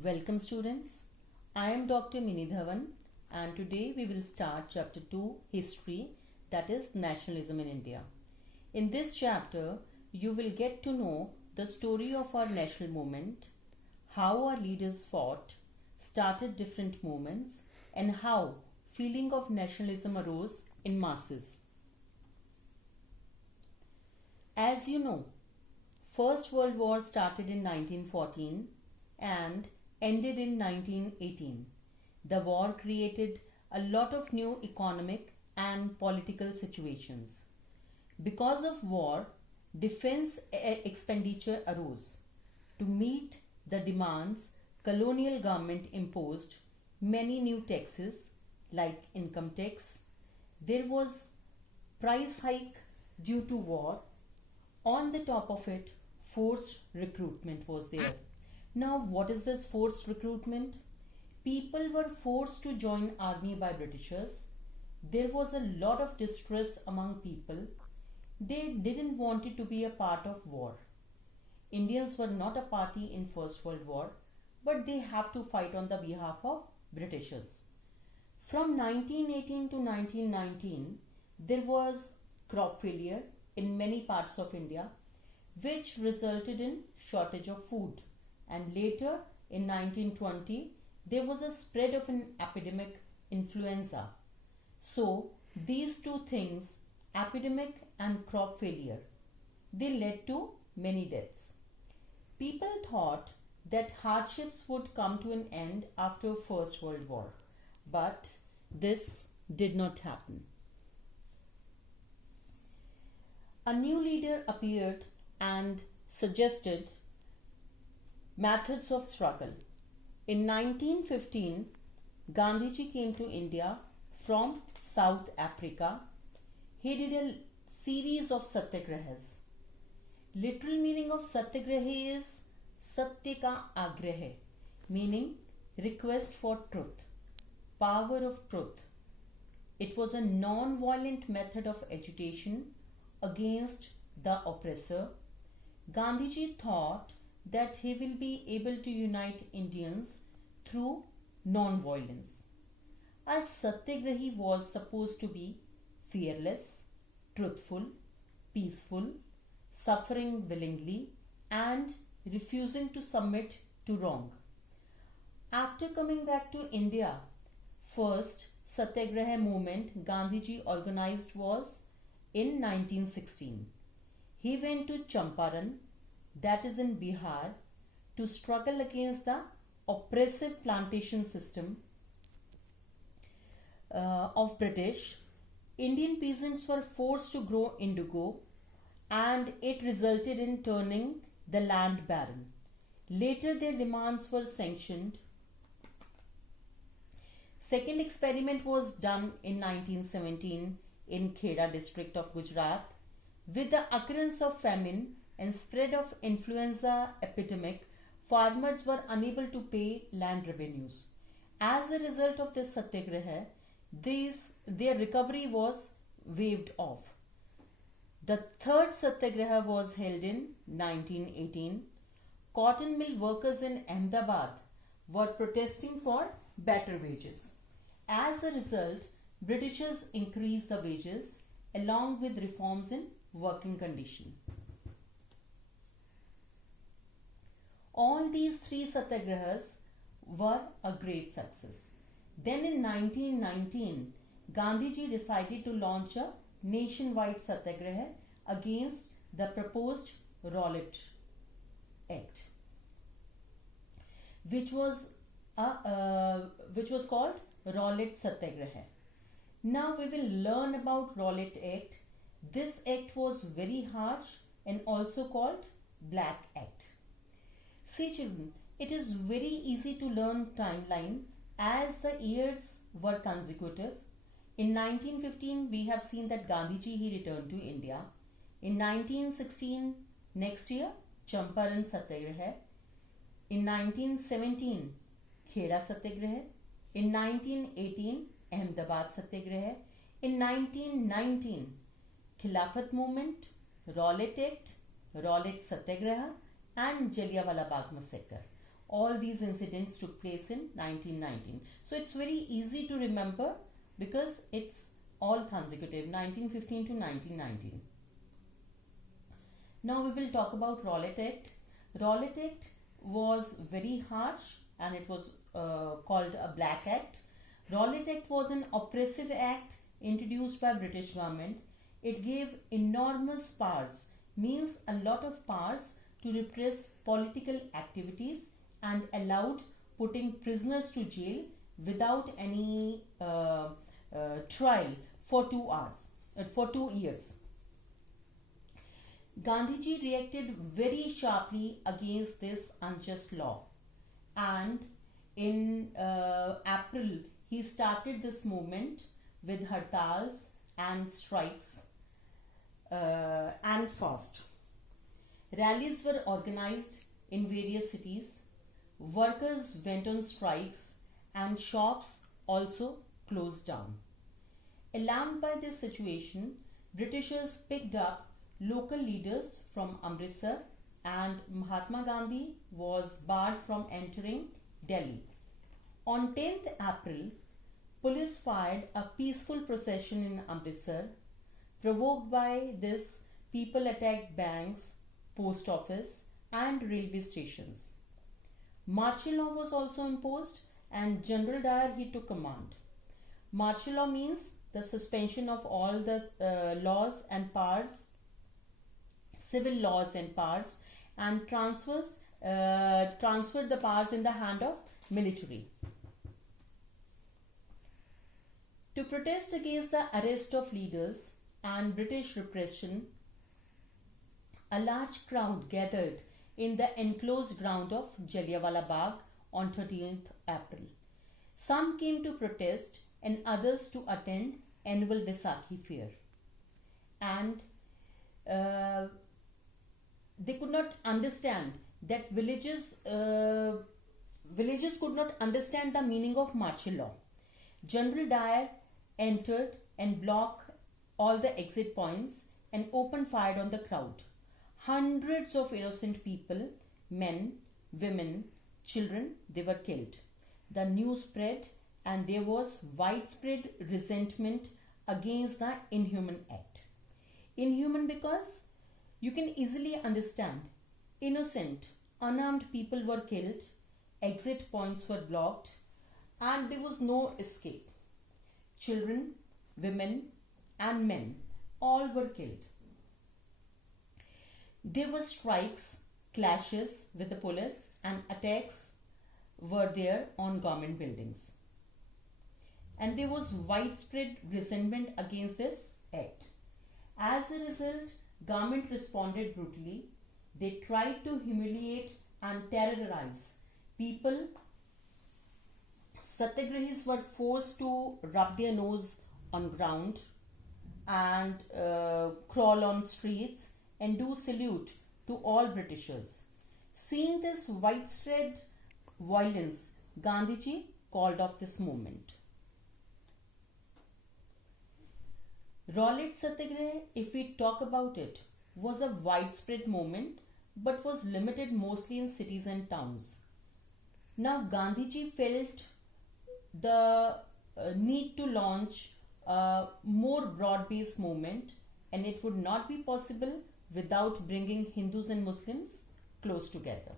Welcome students. I am Dr. Mini Dhawan and today we will start chapter 2 History, that is Nationalism in India. In this chapter you will get to know the story of our national movement, how our leaders fought, started different movements and how feeling of nationalism arose in masses. As you know, First World War started in 1914 and ended in 1918. The war created a lot of new economic and political situations. Because of war, defense expenditure arose. To meet the demands, colonial government imposed many new taxes like income tax. There was price hike due to war. On the top of it, forced recruitment was there. Now, what is this forced recruitment? People were forced to join army by Britishers. There was a lot of distress among people. They didn't want it to be a part of war. Indians were not a party in First World War, but they have to fight on the behalf of Britishers. From 1918 to 1919, there was crop failure in many parts of India, which resulted in shortage of food. And later in 1920, there was a spread of an epidemic, influenza. So these two things, epidemic and crop failure, they led to many deaths. People thought that hardships would come to an end after First World War, but this did not happen. A new leader appeared and suggested methods of struggle. In 1915, Gandhiji came to India from South Africa. He did a series of satyagrahas. Literal meaning of satyagraha is satya ka agrah, meaning request for truth, power of truth. It was a non-violent method of agitation against the oppressor. Gandhiji thought that he will be able to unite Indians through non-violence. A satyagrahi was supposed to be fearless, truthful, peaceful, suffering willingly, and refusing to submit to wrong. After coming back to India, first satyagraha movement Gandhiji organized was in 1916. He went to Champaran, that is in Bihar, to struggle against the oppressive plantation system of British. Indian peasants were forced to grow indigo and it resulted in turning the land barren. Later their demands were sanctioned. Second experiment was done in 1917 in Kheda district of Gujarat. With the occurrence of famine and spread of influenza epidemic, farmers were unable to pay land revenues. As a result of this satyagraha, their recovery was waived off. The third satyagraha was held in 1918. Cotton mill workers in Ahmedabad were protesting for better wages. As a result, Britishers increased the wages along with reforms in working condition. All these three satyagrahas were a great success. Then in 1919, Gandhiji decided to launch a nationwide satyagraha against the proposed Rowlatt Act, which was called Rowlatt Satyagraha. Now we will learn about Rowlatt Act. This act was very harsh and also called Black Act. See children, it is very easy to learn timeline as the years were consecutive. In 1915, we have seen that Gandhiji he returned to India. In 1916, next year, Champaran Satyagraha. In 1917, Kheda Satyagraha. In 1918, Ahmedabad Satyagraha. In 1919, Khilafat Movement, Rowlatt Act, Rowlatt Satyagraha and Jallianwala Bagh Massacre. all these incidents took place in 1919. So it's very easy to remember because it's all consecutive, 1915 to 1919. Now we will talk about Rowlatt Act. Rowlatt Act was very harsh and it was called a Black Act. Rowlatt Act was an oppressive act introduced by British government. It gave enormous powers, means a lot of powers to repress political activities and allowed putting prisoners to jail without any trial for 2 years. Gandhiji reacted very sharply against this unjust law, and in April he started this movement with hartals and strikes and fast. Rallies were organized in various cities, workers went on strikes, and shops also closed down. Alarmed by this situation, Britishers picked up local leaders from Amritsar and Mahatma Gandhi was barred from entering Delhi. On 10th April, police fired a peaceful procession in Amritsar. Provoked by this, people attacked banks, post office and railway stations. Martial law was also imposed and General Dyer he took command. Martial law means the suspension of all the laws and powers, civil laws and powers, and transferred the powers in the hand of military. To protest against the arrest of leaders and British repression, a large crowd gathered in the enclosed ground of Jallianwala Bagh on 13th April. Some came to protest and others to attend annual Vaisakhi fair. And they could not understand that villages could not understand the meaning of martial law. General Dyer entered and blocked all the exit points and opened fire on the crowd. Hundreds of innocent people, men, women, children, they were killed. The news spread and there was widespread resentment against the inhuman act. Inhuman because you can easily understand, innocent, unarmed people were killed, exit points were blocked, and there was no escape. Children, women, and men all were killed. There were strikes, clashes with the police, and attacks were there on government buildings. And there was widespread resentment against this act. As a result, government responded brutally. They tried to humiliate and terrorize people. Satyagrahis were forced to rub their nose on ground and crawl on streets and do salute to all Britishers. Seeing this widespread violence, Gandhiji called off this movement. Rowlatt Satyagraha, if we talk about it, was a widespread movement but was limited mostly in cities and towns. Now Gandhiji felt the need to launch a more broad-based movement, and it would not be possible without bringing Hindus and Muslims close together.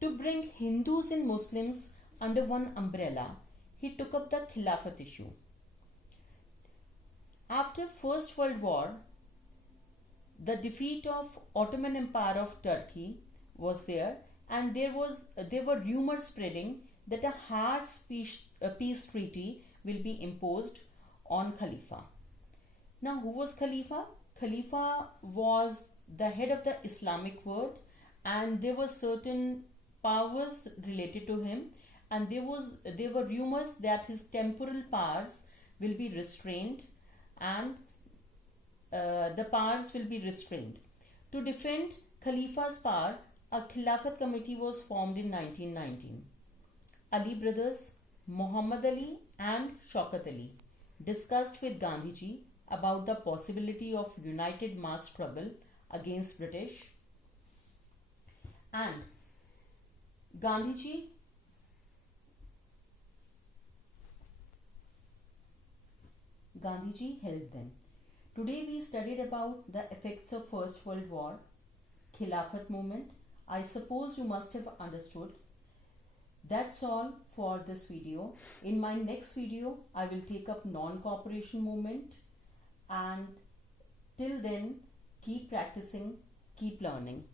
To bring Hindus and Muslims under one umbrella, he took up the Khilafat issue. After First World War, the defeat of Ottoman Empire of Turkey was there, and there were rumors spreading that a harsh peace treaty will be imposed on Khalifa. Now, who was Khalifa? Khalifa was the head of the Islamic world, and there were certain powers related to him, and there were rumors that his temporal powers will be restrained, and the powers will be restrained. To defend Khalifa's power, a Khilafat committee was formed in 1919. Ali brothers, Muhammad Ali and Shaukat Ali discussed with Gandhiji about the possibility of united mass struggle against British, and Gandhiji helped them. Today we studied about the effects of First World War, Khilafat movement. I suppose you must have understood. That's all for this video. In my next video, I will take up non-cooperation movement, and till then, keep practicing, keep learning.